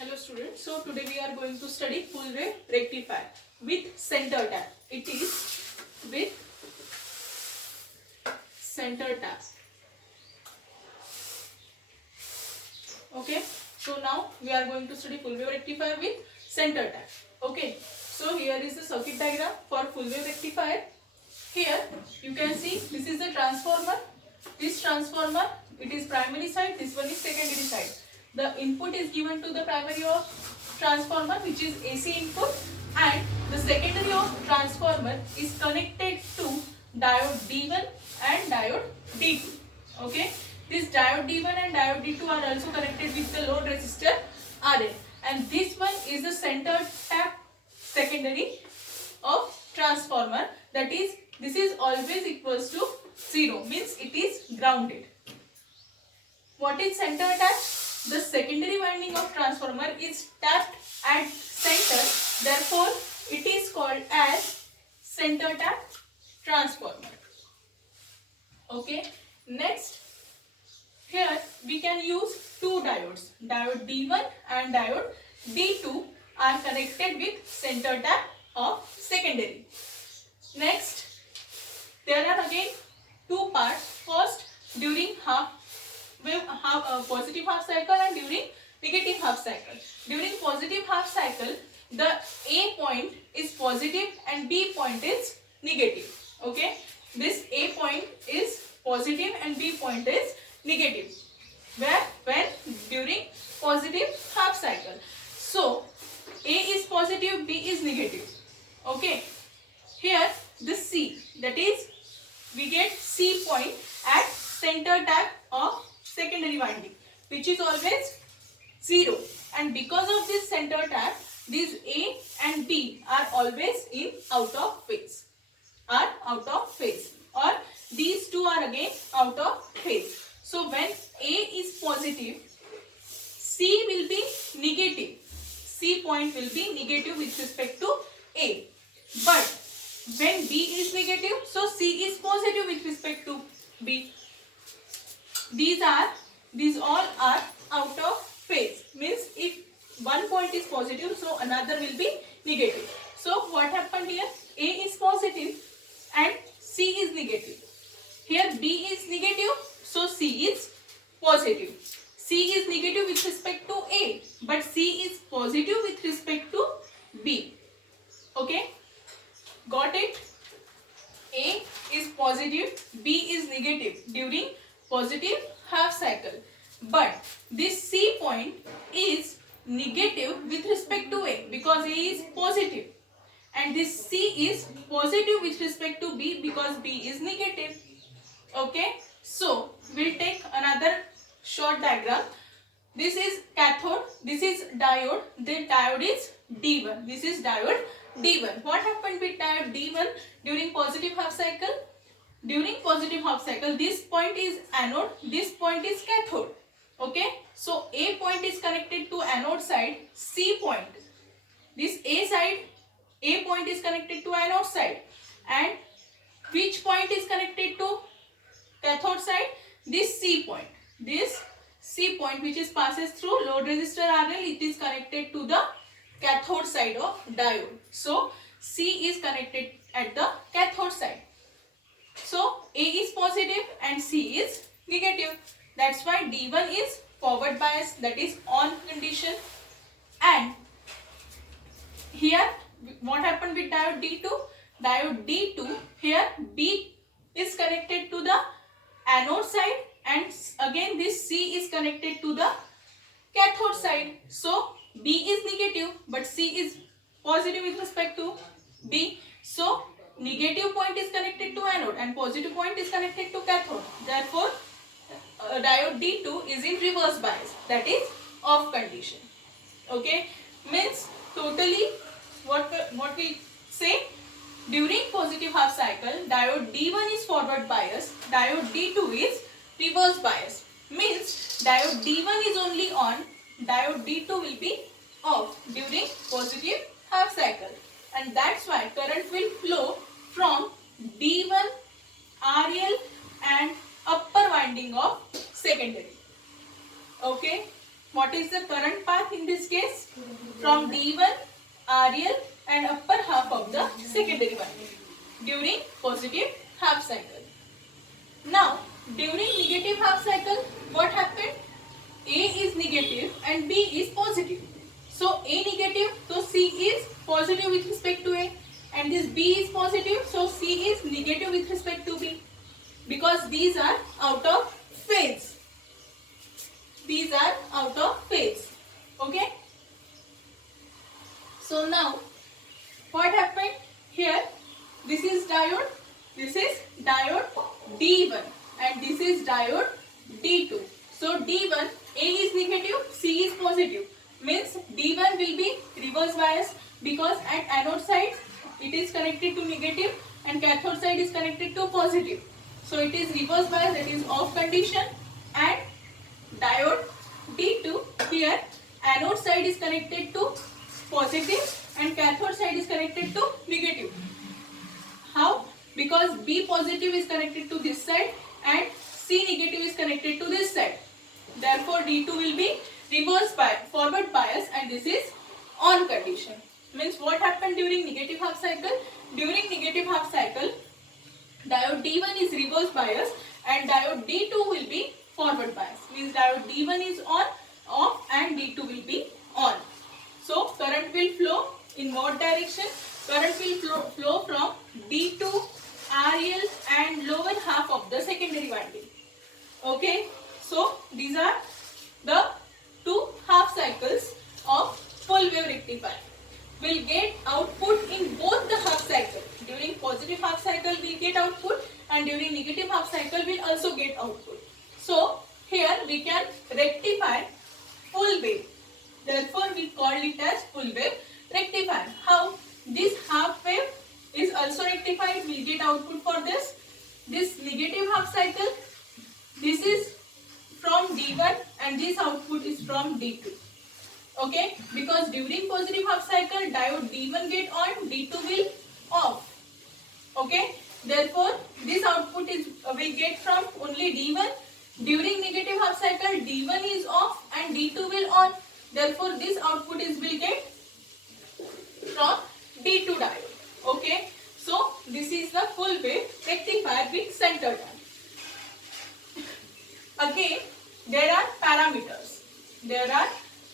Hello students, so today we are going to study full wave rectifier with center tap. It is with center tap. Okay, so now we are going to study full wave rectifier with center tap. Okay, so here is the circuit diagram for full wave rectifier. Here you can see this is the transformer. This transformer, it is primary side, this one is secondary side. The input is given to the primary of transformer, which is AC input, and the secondary of transformer is connected to diode D1 and diode D2. Okay, this diode D1 and diode D2 are also connected with the load resistor RL, and this one is the center tap secondary of transformer. That is, this is always equals to 0, means it is grounded. What is center tap? The secondary winding of transformer is tapped at center, therefore it is called as center tap transformer. Okay, next, here we can use two diodes. Diode D1 and diode D2 are connected with center tap of secondary. Next, there are again two parts. First, during positive half cycle and during negative half cycle. During positive half cycle, the A point is positive and B point is negative. Okay, this A point is positive and B point is negative. When during positive half cycle. So A is positive, B is negative. Okay, here the C, that is, we get C point at center tap of secondary winding, which is always 0, and because of this center tap, these A and B are always in out of phase, or these two are again out of phase. So when A is positive, C will be negative. C point will be negative with respect to A. But when B is negative, so C is positive with respect to B. These all are out of phase. Means if one point is positive, so another will be negative. So what happened here? A is positive and C is negative. Here B is negative, so C is positive. C is negative with respect to A, but C is positive with respect to B. Okay, got it? A is positive, B is negative during positive half cycle, but this C point is negative with respect to A because A is positive, and this C is positive with respect to B because B is negative. Okay, so we'll take another short diagram. This is cathode, this is diode, the diode is D1. This is diode D1. What happened with diode D1 during positive half cycle? During positive half cycle, this point is anode, this point is cathode. Okay, so A point is connected to anode side, C point, this A side, A point is connected to anode side, and which point is connected to cathode side? This C point. This C point, which is passes through load resistor RL, it is connected to the cathode side of diode. So C is connected at the cathode side. So A is positive and C is negative. That's why D1 is forward bias, that is on condition. And here what happened with diode D2? Diode D2, here B is connected to the anode side, and again this C is connected to the cathode side. So B is negative but C is positive with respect to B. So negative point is connected to anode and positive point is connected to cathode. Therefore, diode D2 is in reverse bias, that is off condition. Okay, means totally what we say, during positive half cycle, diode D1 is forward bias, diode D2 is reverse bias. Means diode D1 is only on, diode D2 will be off during positive half cycle, and that's why current will flow from D1, RL and upper winding of secondary. Okay, What is the current path in this case? From D1, RL and upper half of the secondary winding during positive half cycle. Now, during negative half cycle, what happened? A is negative and B is positive. So, A negative, so C is positive with respect to A, and this B is positive, so C is negative with respect to B, because these are out of phase. These are out of phase. Okay. So now, what happened here? This is diode. This is diode D1 and this is diode D2. So D1, A is negative, C is positive. Means D1 will be reverse bias, because at anode side it is connected to negative and cathode side is connected to positive. So it is reverse bias, that is off condition. And diode D2, here anode side is connected to positive and cathode side is connected to negative. How? Because B positive is connected to this side and C negative is connected to this side. Therefore D2 will be reverse bias, forward bias, and this is on condition. Means what happened during negative half cycle? During negative half cycle, diode D1 is reverse bias and diode D2 will be forward bias. Means diode D1 is on, off, and D2 will be on. So current will flow in what direction? Current will flow from D2, RL and lower half of the secondary winding. Okay. So these are the two half cycles of full wave rectifier. We'll get output in both the half cycle. During positive half cycle we'll get output, and during negative half cycle we'll also get output. So here we can rectify full wave. Therefore we call it as full wave rectifier. How? This half wave is also rectified. We'll get output for this. This negative half cycle, this is from D1 and this output is from D2. Okay, because during positive half cycle diode D1 get on, D2 will off. Okay, therefore this output is will get from only D1. During negative half cycle D1 is off and D2 will on. Therefore this output is will get from D2 diode. Okay, so this is the full wave rectifier with center turn. Again, there are parameters. There are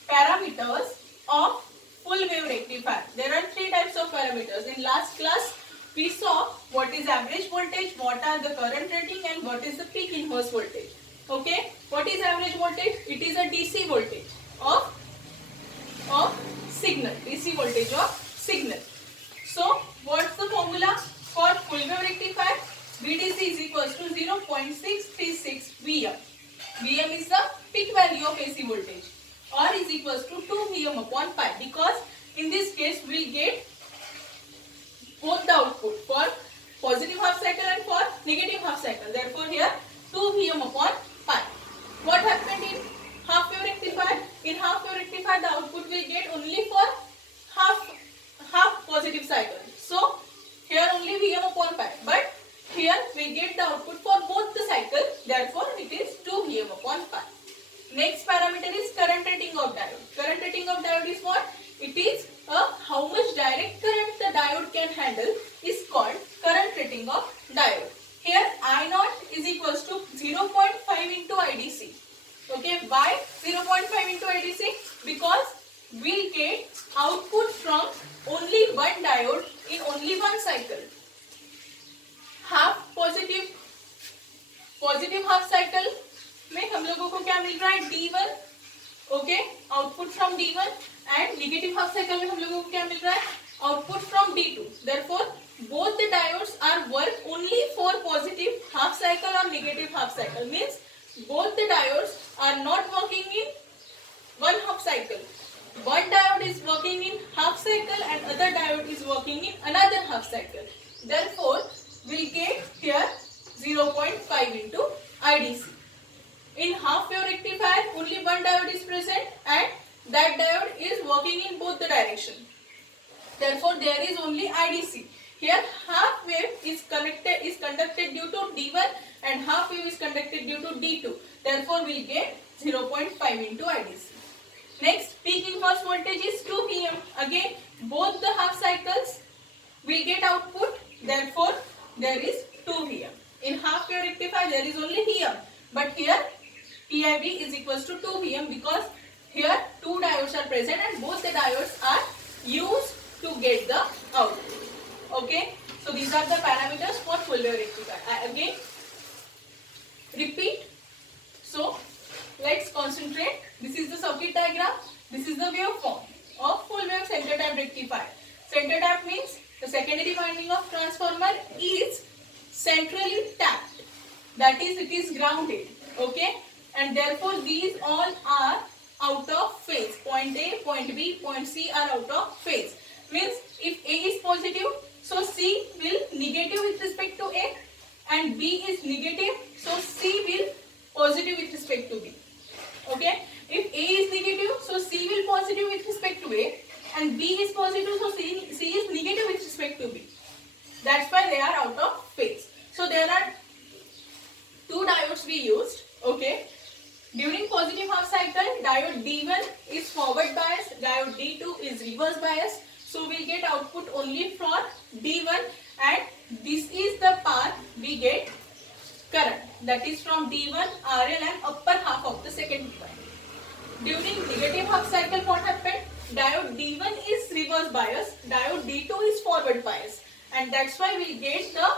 parameters of full wave rectifier. There are three types of parameters. In last class, we saw what is average voltage, what are the current rating, and what is the peak inverse voltage. Okay, what is average voltage? It is a DC voltage of signal. DC voltage of signal. So, what's the formula for full wave rectifier? VDC is equals to 0.636 Vm. Vm is the peak value of AC voltage. R is equals to 2 Vm upon pi, because in this case we will get both the output for positive half cycle and for negative half cycle. Therefore here 2 Vm upon pi. What happened in half wave rectifier? In half wave rectifier the output will get only for half positive cycle. So here only Vm upon pi, but here we get the output for both the cycle. Therefore it is 2 Vm upon pi. Next parameter is current rating of diode. Current rating of diode is what? It is how much direct current the diode can handle is called current rating of diode. Here I0 is equals to 0.5 into IDC. Okay, why 0.5 into IDC? Because we'll get output from only one diode in only one cycle. Half positive half cycle में हम लोगों को क्या मिल रहा है? D1. Okay, output from D1. And negative half cycle में हम लोगों को क्या मिल रहा है? Output from D2. Therefore both the diodes are work only for positive half cycle और negative half cycle. Means both the diodes are not working in one half cycle. One diode is working in half cycle and other diode is working in another half cycle. Therefore, we'll get here 0.5 into IDC. In half wave rectifier, only one diode is present and that diode is working in both the direction. Therefore, there is only IDC. Here, half wave is conducted due to D1 and half wave is conducted due to D2. Therefore, we'll get 0.5 into IDC. Next, peak inverse voltage is 2 Vm. Again, both the half cycles will get output. Therefore, there is 2 Vm. In half wave rectifier, there is only Vm. But here, PIV is equals to 2 Vm because here 2 diodes are present and both the diodes are used to get the output. Okay. So, these are the parameters for full wave rectifier. I again repeat. So, let's concentrate. This is the circuit diagram. This is the waveform of full wave center tap rectifier. Center tap means the secondary winding of transformer is centrally tapped. That is, it is grounded. Okay. And therefore, these all are out of phase. Point A, point B, point C are out of phase. Means if A is positive, so C will negative with respect to A, and B is negative, so C will positive with respect to B. Okay. If A is negative, so C will positive with respect to A, and B is positive, so C is negative with respect to B. That's why they are out of phase. So there are two diodes we used. Okay. During positive half cycle, diode D1 is forward bias, diode D2 is reverse bias. So we get output only for D1, and this is the path we get current. That is from D1, RL and upper half of the second coil. During negative half cycle, what happened? Diode D1 is reverse bias, diode D2 is forward bias, and that's why we get the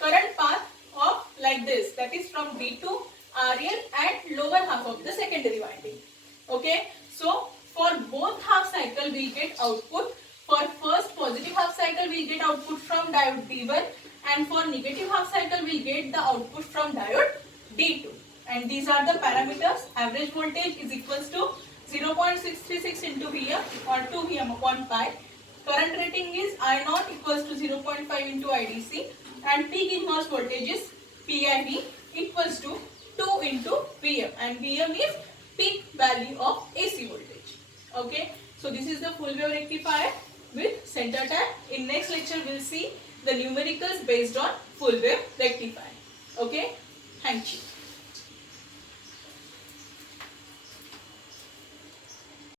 current path of like this. That is from D2, RL and lower half of the secondary winding. Okay. So for both half cycle we get output. For first positive half cycle we get output from diode D1, and for negative half cycle we get the output from diode D2. And these are the parameters. Average voltage is equals to 0.636 into Vm or 2 Vm upon pi. Current rating is I0 equals to 0.5 into IDC, and peak inverse voltage is PIV equals to 2 into Vm, and Vm is peak value of AC voltage. Okay. So this is the full wave rectifier with center tap. In next lecture we will see the numericals based on full wave rectifier. Okay. Thank you.